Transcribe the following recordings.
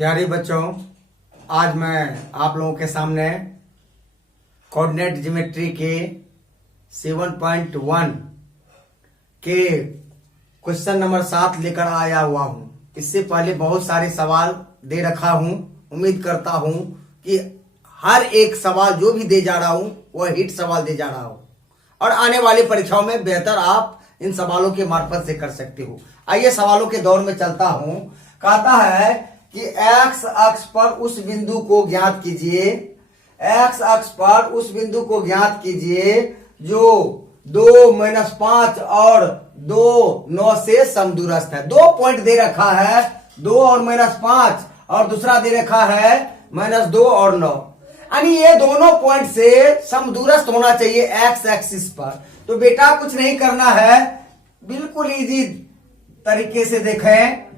प्यारे बच्चों, आज मैं आप लोगों के सामने कोऑर्डिनेट ज्योमेट्री के 7.1 के क्वेश्चन नंबर 7 लेकर आया हुआ हूं। इससे पहले बहुत सारे सवाल दे रखा हूं। उम्मीद करता हूं कि हर एक सवाल जो भी दे जा रहा हूं वह हिट सवाल दे जा रहा हूं और आने वाली परीक्षाओं में बेहतर आप इन सवालों के मार्फत से कर सकते हो। आइए सवालों के दौर में चलता हूं। कहता है कि एक्स अक्ष पर उस बिंदु को ज्ञात कीजिए, एक्स अक्ष पर उस बिंदु को ज्ञात कीजिए जो 2-5 और 2-9 से समदूरस्थ है। 2 पॉइंट दे रखा है, 2 और -5 और दूसरा दे रखा है -2 और 9, यानी ये दोनों पॉइंट से समदूरस्थ होना चाहिए एक्स एक्सिस पर। तो बेटा कुछ नहीं करना है, बिल्कुल इजी तरीके से देखें।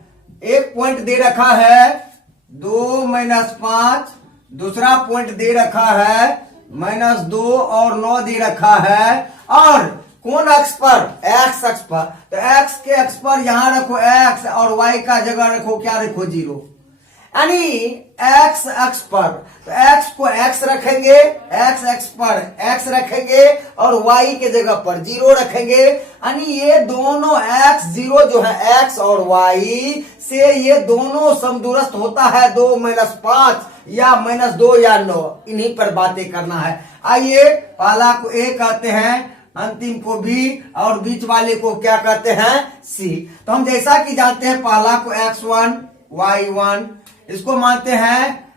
एक पॉइंट दे रखा है 2-5, दूसरा पॉइंट दे रखा है -2 और 9 दे रखा है। और कौन अक्ष पर? एक्स अक्ष पर। तो एक्स के अक्ष पर यहां रखो एक्स और वाई का जगह रखो, क्या रखो? 0। यानी एक्स अक्ष पर तो एक्स को एक्स रखेंगे, एक्स अक्ष पर एक्स रखेंगे और वाई के जगह पर 0 रखेंगे। यानी ये दोनों एक्स 0 जो है एक्स और वाई से ये दोनों समदूरस्थ होता है 2-5 या -2 या 9। इन्हीं पर बातें करना है। आइए, पहला को ए कहते हैं, अंतिम को बी और बीच वाले को क्या कहते हैं? सी। तो हम जैसा कि जानते हैं पहला को x1 y1, इसको मानते हैं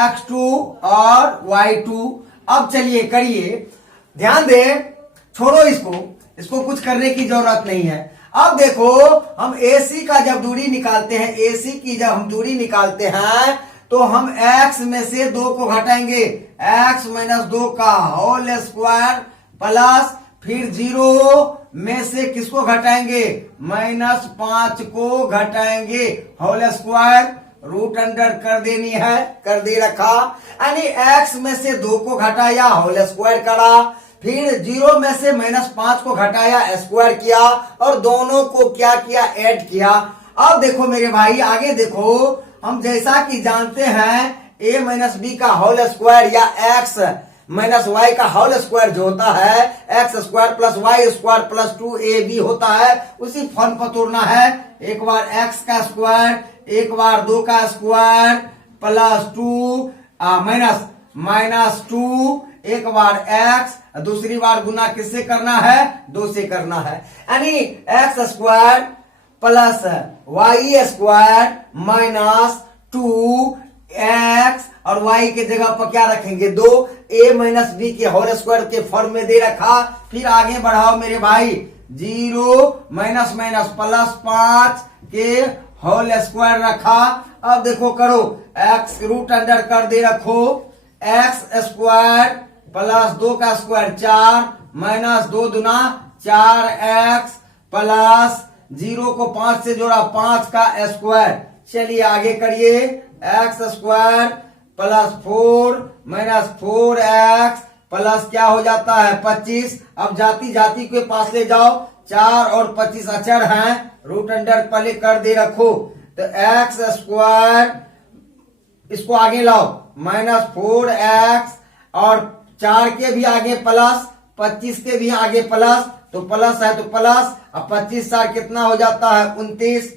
x2 और y2। अब चलिए करिए, ध्यान दे, छोड़ो इसको कुछ करने की जरूरत नहीं है। अब देखो, हम AC का जब दूरी निकालते हैं, AC की जब हम दूरी निकालते हैं तो हम x में से 2 को घटाएंगे, x -2 का होल स्क्वायर प्लस फिर 0 में से किसको घटाएंगे? -5 को घटाएंगे, होल स्क्वायर रूट अंडर कर देनी है, कर दे रखा। यानी x में से 2 को घटाया, होल स्क्वायर करा, फिर 0 में से -5 को घटाया, स्क्वायर किया और दोनों को क्या किया? ऐड किया। अब देखो मेरे भाई, आगे देखो, हम जैसा कि जानते हैं a - b का होल स्क्वायर या x - y का होल स्क्वायर जो होता है x² + y² + 2ab होता है, उसी फॉर्म पर तोड़ना है। एक बार x का स्क्वायर, एक बार 2 का स्क्वायर प्लस 2 -2, एक बार x, दूसरी बार गुना किससे करना है? 2 से करना है। यानी x² प्लस y² -2x और y के जगह पर क्या रखेंगे? 2। a - b के होल स्क्वायर के फॉर्म में दे रखा। फिर आगे बढ़ाओ मेरे भाई, 0 +5 के होल स्क्वायर रखा। अब देखो करो, x रूट अंडर कर दे रखो, x² प्लस 2 का स्क्वायर 4 -2 दूना 4x प्लस 0 को 5 से जोड़ा 5 का स्क्वायर। चलिए आगे करिए, x² प्लस 4 -4x प्लस क्या हो जाता है? 25। अब जाति जाति के पास ले जाओ, 4 और 25 अचर हैं, रूट अंडर पहले कर दे रखो। तो x² इसको आगे लाओ, -4x और 4 के भी आगे प्लस, 25 के भी आगे प्लस, तो प्लस है तो प्लस। अब 25 4 कितना हो जाता है? 29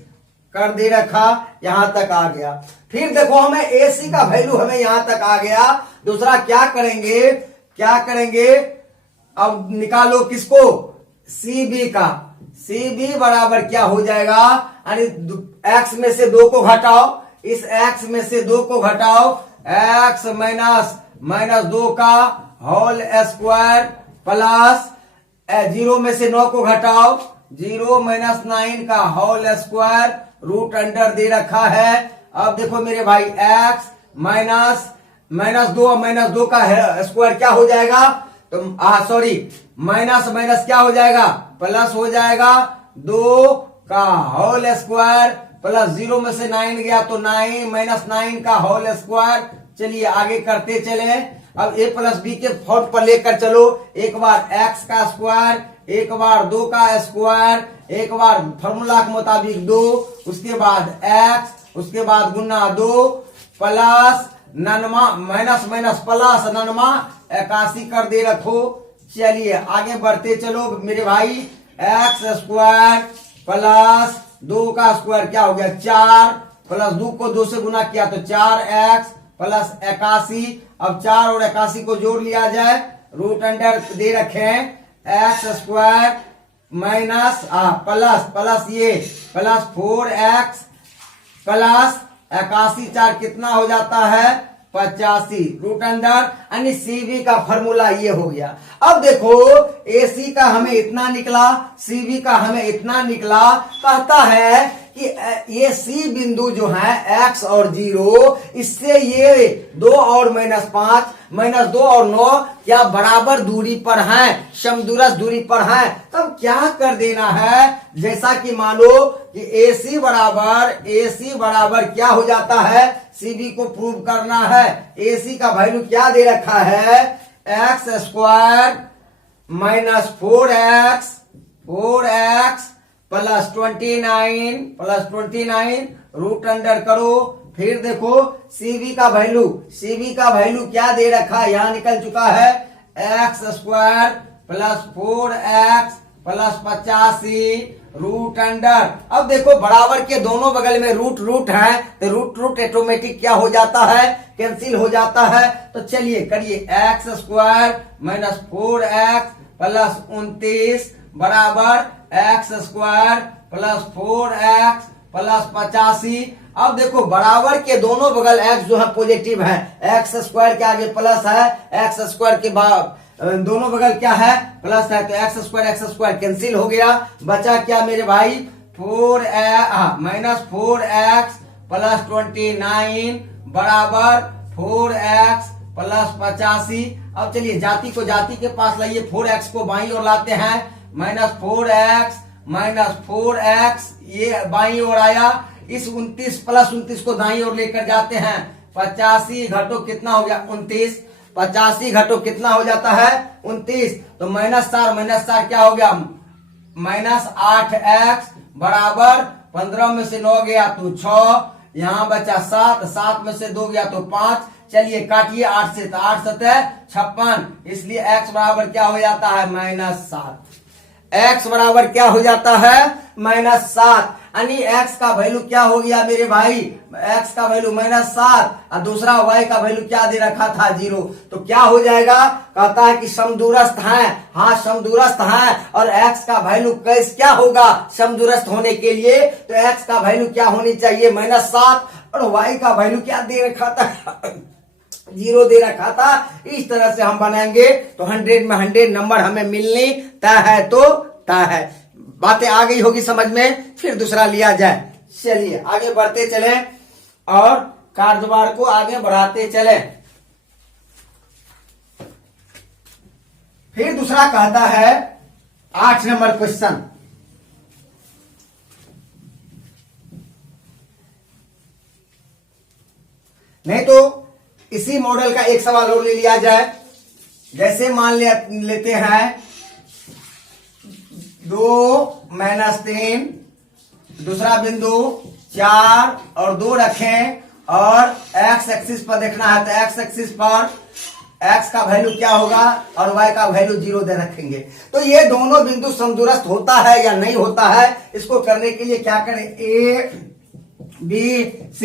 कर दे रखा, यहां तक आ गया। फिर देखो, हमें AC का वैल्यू हमें यहां तक आ गया। दूसरा क्या करेंगे? अब निकालो किसको? CB का। CB बराबर क्या हो जाएगा? यानी x में से 2 को घटाओ, इस x में से 2 को घटाओ, x -2 का होल स्क्वायर प्लस 0 में से 9 को घटाओ, 0 - 9 का होल स्क्वायर रूट अंडर दे रखा है। अब देखो मेरे भाई, x -2 का स्क्वायर क्या हो जाएगा? तो सॉरी, माइनस क्या हो जाएगा? प्लस हो जाएगा, 2 का होल स्क्वायर प्लस 0 में से 9 गया तो 9 -9 का होल स्क्वायर। चलिए आगे करते चले। अब a + b के फॉर्म पर लेकर चलो, एक बार x का स्क्वायर, एक बार 2 का स्क्वायर, एक बार फॉर्मूला के मुताबिक 2, उसके बाद x, उसके बाद गुना 2 plus Nanma minus minus plus Nanma 81 कर दे रखो। चलिए आगे बढ़ते चलो मेरे भाई। एक्स स्क्वायर प्लस 2 का स्क्वायर क्या हो गया 4, प्लस 2 को 2 से गुना किया तो 4x प्लस 81। अब 4 और 81 को जोड़ लिया जाए, रूट अंडर दे रखे हैं x square minus plus plus ये प्लस 4x प्लस 81 4 कितना हो जाता है 85 रूट अंडर यानी सीबी का फॉर्मूला ये हो गया। अब देखो एसी का हमें इतना निकला, सीबी का हमें इतना निकला। कहता है कि ये सी बिंदु जो है एक्स और 0, इससे ये 2 और -5 -2 और 9 क्या बराबर दूरी पर हैं, समदूरस्थ दूरी पर हैं। तब क्या कर देना है, जैसा कि मानो कि AC बराबर क्या हो जाता है, सीबी को प्रूव करना है। AC का वैल्यू क्या दे रखा है x square minus 4x plus 29 root under करो। फिर देखो सीबी का वैल्यू क्या दे रखा है, यहां निकल चुका है x square plus 4x plus 85 root under. अब देखो बराबर के दोनों बगल में रूट है तो रूट ऑटोमेटिक क्या हो जाता है, कैंसिल हो जाता है। तो चलिए करिए x square minus 4x plus 29 बराबर x square plus 4x plus 85। अब देखो बराबर के दोनों बगल x जो है पॉजिटिव है, एक्स स्क्वायर के आगे प्लस है, एक्स स्क्वायर के बाद दोनों बगल क्या है प्लस है, तो एक्स स्क्वायर कैंसिल हो गया। बचा क्या मेरे भाई माइनस 4x प्लस 29 बराबर 4x प्लस 85। अब चलिए जाति को जाति के पास लाइए, 4x को बाईं ओर लाते हैं, माइनस 4x ये बाईं ओर आया। इस 29 प्लस 29 को दाईं ओर लेकर जाते हैं, 85 घटो कितना हो गया 29, 85 घटो कितना हो जाता है 29। तो -4 क्या हो गया माइनस 8x बराबर 15 में से 9 गया तो 6, यहाँ बचा 7 में से 2 गया तो 5। चलिए काटिए 8 से, तो 8 7 56, इसलिए x बराबर क्या हो जाता है -7। x बराबर क्या हो जाता है -7, यानी x का वैल्यू क्या हो गया मेरे भाई, x का वैल्यू -7 और दूसरा y का वैल्यू क्या दे रखा था 0। तो क्या हो जाएगा, कहता है कि समदूरस्थ है, हाँ समदूरस्थ है। और x का वैल्यू क्या होगा समदूरस्थ होने के लिए, तो x का वैल्यू क्या होनी चाहिए -7 और y का वैल्यू क्या दे रखा था 0 दे रखा था। इस तरह से हम बनाएंगे तो 100 में 100 नंबर हमें मिलनी तय है, तो तय है। बातें आ गई होगी समझ में, फिर दूसरा लिया जाए। चलिए आगे बढ़ते चले और कार्यद्वार को आगे बढ़ाते चले। फिर दूसरा कहता है 8 नंबर क्वेश्चन, नहीं तो इसी मॉडल का एक सवाल और ले लिया जाए। जैसे मान लेते हैं 2 - 3, दूसरा बिंदु 4 और 2 रखें और x एक्सिस पर देखना है, तो x एक्सिस पर x का वैल्यू क्या होगा और y का वैल्यू 0 दे रखेंगे। तो ये दोनों बिंदु समदूरस्थ होता है या नहीं होता है, इसको करने के लिए क्या करें, a B C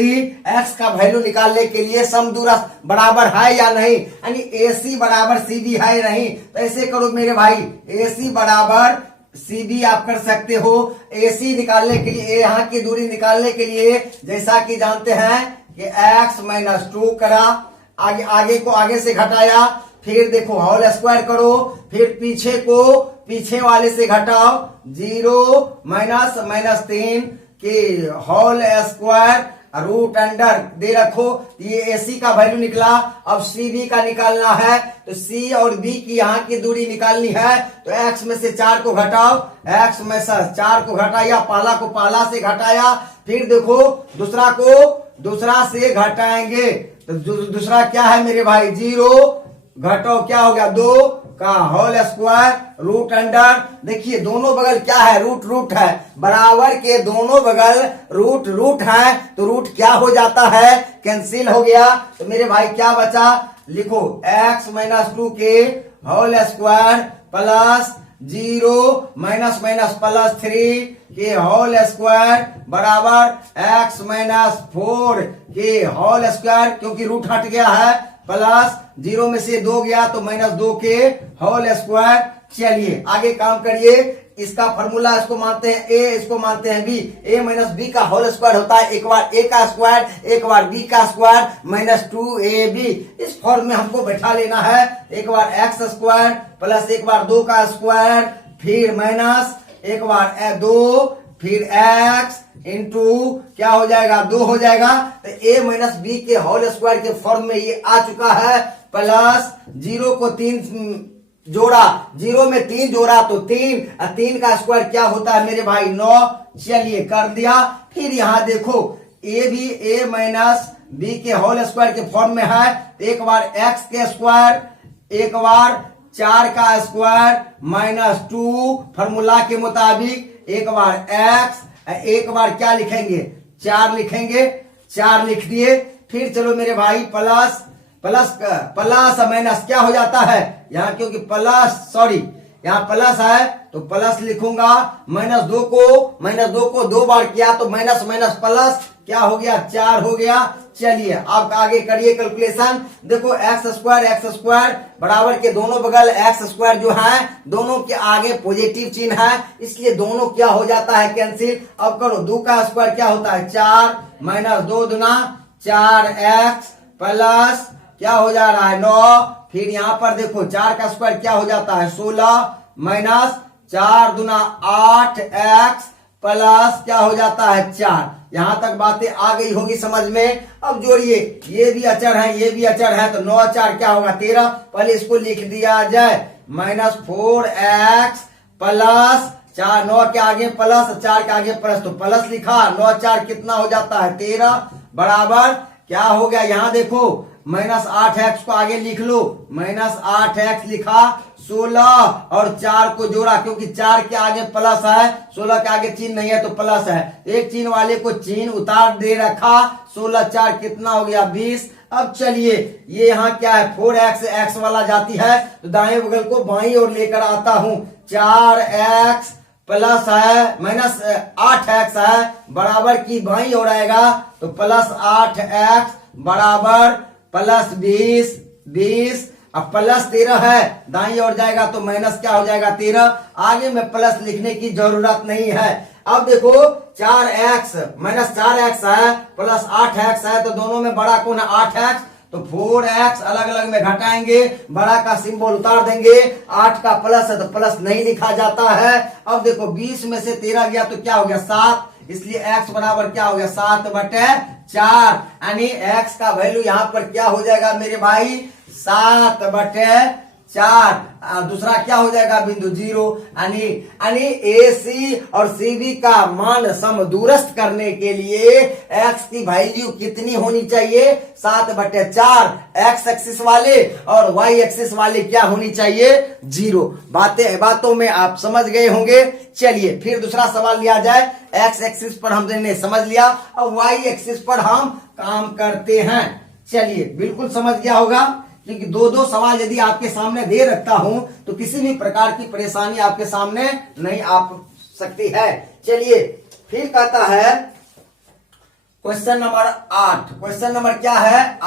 x का वैल्यू निकालने के लिए समदूरस्थ बराबर है या नहीं, यानी AC बराबर CB है या नहीं। तो ऐसे करो मेरे भाई, AC बराबर CB आप कर सकते हो। AC निकालने के लिए, यहाँ की दूरी निकालने के लिए जैसा कि जानते हैं कि x - 2 करा, आगे को आगे से घटाया, फिर देखो होल स्क्वायर करो, फिर पीछे वाले से घटाओ, 0 -3 के होल स्क्वायर रूट अंडर दे रखो। ये AC का वैल्यू निकला। अब CB का निकालना है, तो C और B की यहाँ की दूरी निकालनी है, तो x में से 4 को घटाओ, x में से 4 को घटाया, पहला को पहला से घटाया, फिर देखो दूसरा को दूसरा से घटाएंगे, तो दूसरा क्या है मेरे भाई 0 घटो क्या हो गया 2, का होल स्क्वायर रूट अंडर, देखिए दोनों बगल क्या है, रूट रूट है, बराबर के दोनों बगल रूट रूट है, तो रूट क्या हो जाता है, कैंसिल हो गया। तो मेरे भाई क्या बचा, लिखो x माइनस 2 के whole square plus 0 minus minus plus 3 के होल स्क्वायर बराबर x माइनस 4 के होल स्क्वायर, क्योंकि रूट हट गया है, प्लस 0 में से 2 गया तो माइनस 2 के होल स्क्वायर। चलिए आगे काम करिए, इसका फॉर्मूला, इसको मानते हैं a, इसको मानते हैं b, a माइनस बी का होल स्क्वायर होता है एक बार a का स्क्वायर एक बार b का स्क्वायर माइनस 2ab। इस फॉर्म में हमको बैठा लेना है, एक बार x स्क्वायर प्लस एक बार 2 का स्क्वायर फिर माइनस एक बार 2 फिर x इंटू क्या हो जाएगा, 2 हो जाएगा। तो a माइनस बी के होल स्क्वायर के फॉर्म में ये आ चुका है, प्लस 0 को 3 जोड़ा, 0 में 3 जोड़ा तो 3, और 3 का स्क्वायर क्या होता है मेरे भाई 9। चलिए कर दिया। फिर यहां देखो a भी a माइनस बी के होल स्क्वायर के फॉर्म में है, एक बार x के स्क्वायर एक बार 4 का स्क्वायर माइनस 2 फॉर्मूला के मुताबिक एक बार x, एक बार क्या लिखेंगे 4 लिखेंगे, 4 लिख दिए। फिर चलो मेरे भाई प्लस प्लस प्लस माइनस क्या हो जाता है यहाँ, क्योंकि प्लस यहाँ प्लस है तो प्लस लिखूंगा, माइनस 2 को 2 बार किया तो माइनस माइनस प्लस क्या हो गया 4 हो गया। चलिए अब आगे करिए कैलकुलेशन, देखो एक्स स्क्वायर बराबर के दोनों बगल एक्स स्क्वायर जो है दोनों के आगे पॉजिटिव चिन्ह है, इसलिए दोनों क्या हो जाता है कैंसिल। अब करो 2 का स्क्वायर क्या होता है 4 माइनस 2 दुना 4x प्लस क्या हो जा रहा है 9, फिर यहाँ पर देखो 4 का स्क्वायर क्या हो जाता है 16 माइनस 4 दुना 8x प्लस क्या हो जाता है 4। यहां तक बातें आ गई होगी समझ में। अब जोड़िए, ये भी अचर है ये भी अचर है, तो 9 4 क्या होगा 13, पहले इसको लिख दिया जाए माइनस 4x प्लस 4, 9 के आगे प्लस 4 के आगे प्लस, तो प्लस लिखा, 9 4 कितना हो जाता है 13 बराबर क्या हो गया, यहां देखो माइनस 8x को आगे लिख लो, माइनस 8x लिखा, 16 और 4 को जोड़ा, क्योंकि 4 के आगे प्लस है 16 के आगे चिन्ह नहीं है तो प्लस है, एक चिन्ह वाले को चिन्ह उतार दे रखा, 16 4 कितना हो गया 20। अब चलिए ये यहाँ क्या है 4x, x वाला जाती है तो दाएं बगल को बाईं ओर लेकर आता हूं, 4x प्लस है माइनस 8x है बराबर की बाईं ओर आएगा तो प्लस 8x बराबर प्लस 20 अब प्लस 13 है दाईं ओर जाएगा तो माइनस क्या हो जाएगा 13, आगे में प्लस लिखने की जरूरत नहीं है। अब देखो 4x माइनस 4x है प्लस 8x है, तो दोनों में बड़ा कौन है 8x, तो 4x अलग अलग में घटाएंगे, बड़ा का सिंबल उतार देंगे, 8 का प्लस है तो प्लस नहीं लिखा जाता है। अब देखो 20 में से 13 गया तो क्या हो गया 7, इसलिए x बराबर क्या हो गया 7/4, यानी x का वैल्यू यहाँ पर क्या हो जाएगा मेरे भाई 7/4। दूसरा क्या हो जाएगा बिंदु 0, यानी AC और CV का मान समदूरस्थ करने के लिए x की वैल्यू कितनी होनी चाहिए 7/4, x एक्सिस वाले और y एक्सिस वाले क्या होनी चाहिए 0। बातों में आप समझ गए होंगे। चलिए फिर दूसरा सवाल लिया जाए, x एक्सिस पर हमने समझ लिया, अब y एक्सिस पर हम काम करते हैं। चलिए बिल्कुल समझ गया होगा, क्योंकि दो सवाल यदि आपके सामने दे रखता हूं तो किसी भी प्रकार की परेशानी आपके सामने नहीं आ सकती है। चलिए फिर कहता है क्वेश्चन नंबर 8, क्वेश्चन नंबर क्या है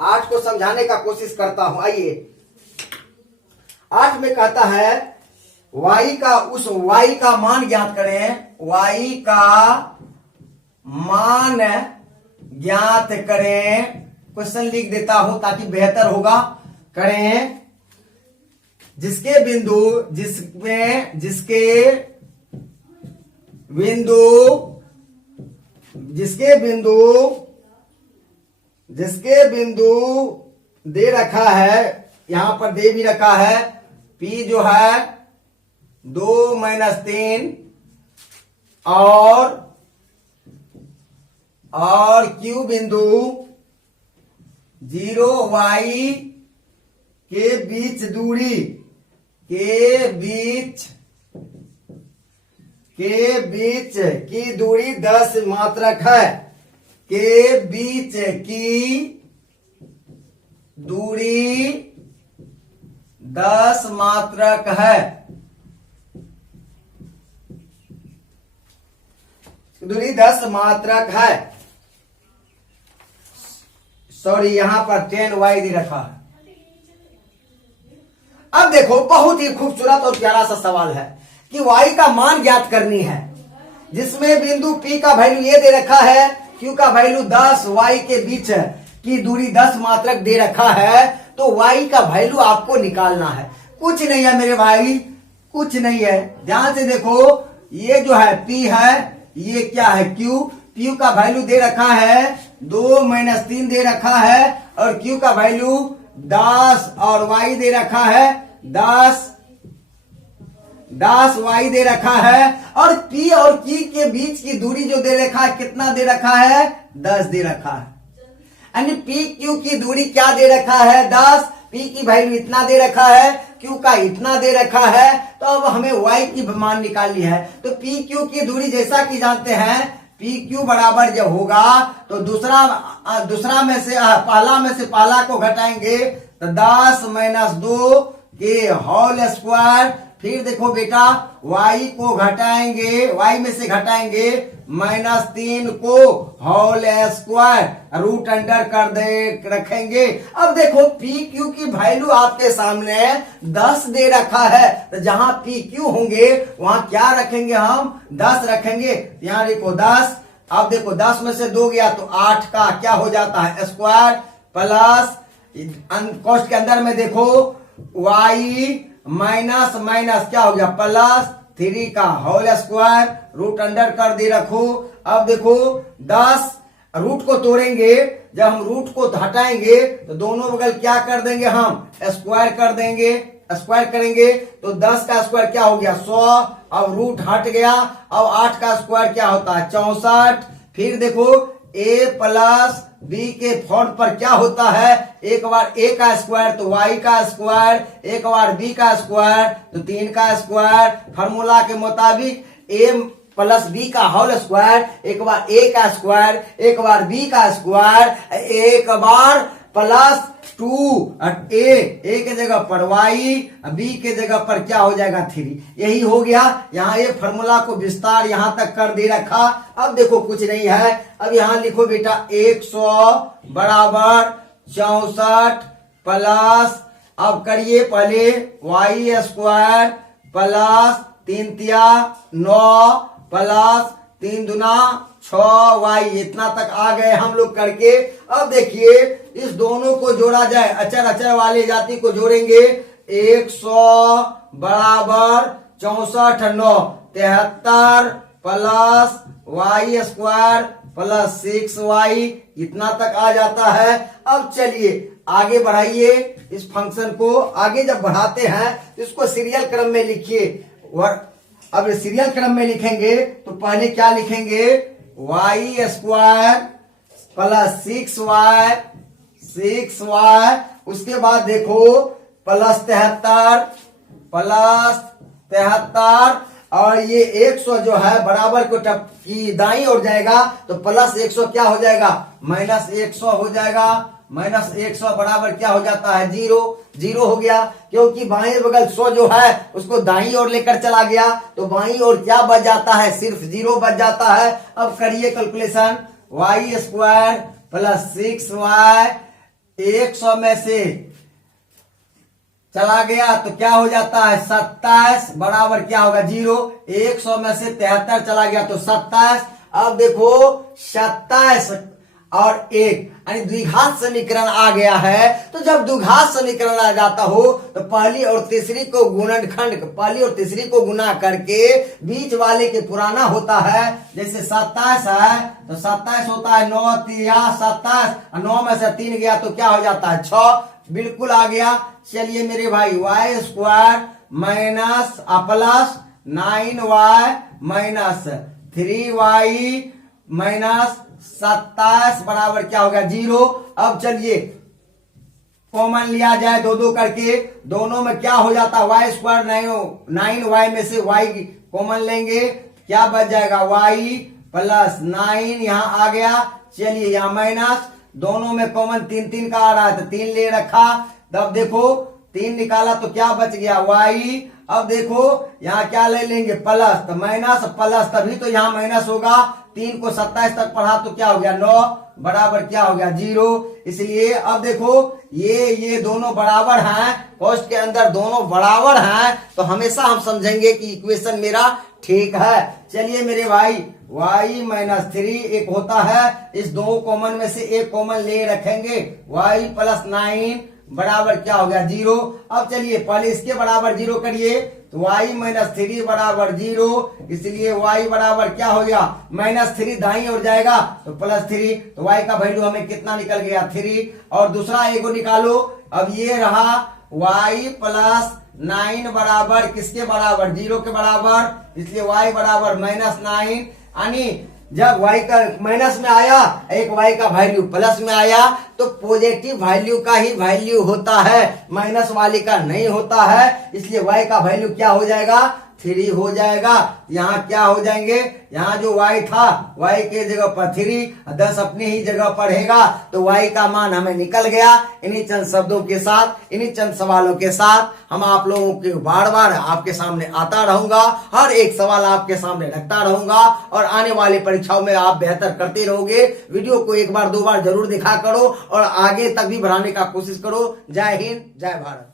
8 को समझाने का कोशिश करता हूं। आइए 8 में कहता है y का मान ज्ञात करें, y का मान ज्ञात करें, क्वेश्चन लिख देता हूं ताकि बेहतर होगा, करें जिसके बिंदु दे रखा है, यहां पर दे भी रखा है P जो है 2 - 3 और Q बिंदु 0 y के बीच दूरी के बीच की दूरी 10 मात्रक है। के बीच की दूरी 10 मात्रक है। दूरी 10 मात्रक है। सॉरी, यहां पर 10y दे रखा है। अब देखो, बहुत ही खूबसूरत और प्यारा सा सवाल है कि y का मान ज्ञात करनी है, जिसमें बिंदु P का वैल्यू ये दे रखा है, Q का वैल्यू 10, y के बीच की दूरी 10 मात्रक दे रखा है, तो y का वैल्यू आपको निकालना है। कुछ नहीं है मेरे भाई, कुछ नहीं है। ध्यान से देखो, ये जो है P है, ये क्या है Q। Q का वैल्यू दे रखा है 2 - 3 दे रखा है, और Q का वैल्यू 10 और y दे रखा है 10 y दे रखा है। और P और Q के बीच की दूरी जो दे रखा है, कितना दे रखा है, 10 दे रखा है। यानी P Q की दूरी क्या दे रखा है, 10। P की वैल्यू इतना दे रखा है, Q का इतना दे रखा है। तो अब हमें y की मान निकालनी है। तो P Q की दूरी जैसा कि जानते हैं, P Q बराबर जब होगा तो दूसरा में से पहला में से पहला को घटाएंगे तो 10 - 2 के होल स्क्वायर। फिर देखो बेटा, y को घटाएंगे, y में से घटाएंगे -3 को होल स्क्वायर, रूट अंडर कर दे रखेंगे। अब देखो P Q की वैल्यू आपके सामने 10 दे रखा है, तो जहां P Q होंगे वहां क्या रखेंगे, हम 10 रखेंगे। यहां देखो 10। अब देखो 10 में से 2 गया तो 8 का क्या हो जाता है, स्क्वायर, प्लस कॉस्ट के अंदर में देखो y माइनस माइनस क्या हो गया, +3 का होल स्क्वायर, रूट अंडर कर दे रखो। अब देखो 10 रूट को तोड़ेंगे, जब हम रूट को हटाएंगे तो दोनों बगल क्या कर देंगे, हम स्क्वायर कर देंगे। स्क्वायर करेंगे तो 10 का स्क्वायर क्या हो गया, 100। अब रूट हट गया। अब 8 का स्क्वायर क्या होता है, 64। फिर देखो a प्लस b के फॉर्म पर क्या होता है, एक बार a का स्क्वायर तो y का स्क्वायर, एक बार b का स्क्वायर तो 3 का स्क्वायर। फार्मूला के मुताबिक a प्लस b का होल स्क्वायर, एक बार a का स्क्वायर, एक बार b का स्क्वायर, एक बार प्लस 2a के जगह पर y, b के जगह पर क्या हो जाएगा 3। यही हो गया। यहाँ ये फॉर्मूला को विस्तार यहां तक कर दे रखा। अब देखो कुछ नहीं है। अब यहां लिखो बेटा 100 बराबर 64 प्लस, अब करिए पहले y स्क्वायर प्लस 3 तिया 9 प्लस 3 दूना 6y, इतना तक आ गए हम लोग करके। अब देखिए इस दोनों को जोड़ा जाए, अचर अचर वाले जाति को जोड़ेंगे। 100 बराबर 64 9 73 plus y square plus 6y, इतना तक आ जाता है। अब चलिए आगे बढ़ाइए इस फंक्शन को। आगे जब बढ़ाते हैं तो इसको सीरियल क्रम में लिखिए। अब सीरियल क्रम में लिखेंगे तो पहले क्या लिखेंगे, y स्क्वायर प्लस 6y, उसके बाद देखो प्लस 73 और ये 100 जो है बराबर को टप की दाईं ओर जाएगा तो प्लस 100 क्या हो जाएगा, -100 हो जाएगा। -100 बराबर क्या हो जाता है, 0 हो गया। क्योंकि बाएं बगल 100 जो है उसको दाईं ओर लेकर चला गया तो बाईं ओर क्या बच जाता है, सिर्फ 0 बच जाता है। अब करिए calculation, y square plus 6y 100 में से चला गया तो क्या हो जाता है 27 बराबर क्या होगा 0। 100 में से 73 चला गया तो 27। अब देखो 27 और 1 यानी द्विघात समीकरण आ गया है। तो जब द्विघात समीकरण आ जाता हो तो पहली और तीसरी को गुणनखंड, पहली और तीसरी को गुना करके बीच वाले के पुराना होता है। जैसे 27 है तो 27 होता है 9 तिया 27, 9 में से 3 गया तो क्या हो जाता है 6, बिल्कुल आ गया। चलिए मेरे भाई y square minus plus 9y minus 3y minus 27 बराबर क्या होगा 0। अब चलिए कॉमन लिया जाए दो दो करके, दोनों में क्या हो जाता है वाई स्क्वायर 9y में से y कॉमन लेंगे, क्या बच जाएगा y प्लस 9 यहाँ आ गया। चलिए यहाँ माइनस, दोनों में कॉमन 3 3 का आ रहा है तो 3 ले रखा, तब देखो 3 निकाला तो क्या बच गया y। अब देखो यहाँ क्या ले लेंगे प्लस, तो माइनस प्लस, तभी तो यहाँ माइनस होगा। 3 को 27 तक पढ़ा तो क्या हो गया 9 बराबर क्या हो गया 0। इसलिए अब देखो ये दोनों बराबर हैं, कॉस्ट के अंदर दोनों बराबर हैं, तो हमेशा हम समझेंगे कि इक्वेशन मेरा ठीक है। चलिए मेरे भाई y माइनस 3 एक होता है, इस दो कॉमन में से एक कॉमन ले रखेंगे, y प्लस 9 बराबर क्या हो गया 0। अब चलिए पहले इसके बराबर 0 करिए, तो y माइनस 3 बराबर 0, इसलिए y बराबर क्या हो गया -3 दाईं ओर जाएगा तो +3, तो y का वैल्यू हमें कितना निकल गया 3। और दूसरा एगो निकालो, अब ये रहा y प्लस 9 बराबर किसके बराबर 0 के बराबर, इसलिए y बराबर -9, यानी जब y का माइनस में आया एक y का वैल्यू प्लस में आया तो पॉजिटिव वैल्यू का ही वैल्यू होता है, माइनस वाले का नहीं होता है। इसलिए y का वैल्यू क्या हो जाएगा 3 हो जाएगा। यहाँ क्या हो जाएंगे, यहाँ जो y था y के जगह पर 3, 10 अपनी ही जगह पर रहेगा, तो y का मान हमें निकल गया। इन्हीं चंद शब्दों के साथ, इन्हीं चंद सवालों के साथ हम आप लोगों के बार बार आपके सामने आता रहूंगा, हर एक सवाल आपके सामने रखता रहूंगा, और आने वाली परीक्षाओं में आप बेहतर करते रहोगे। वीडियो को एक बार दो बार जरूर दिखा करो और आगे तक भी बढ़ाने का कोशिश करो। जय हिंद, जय भारत।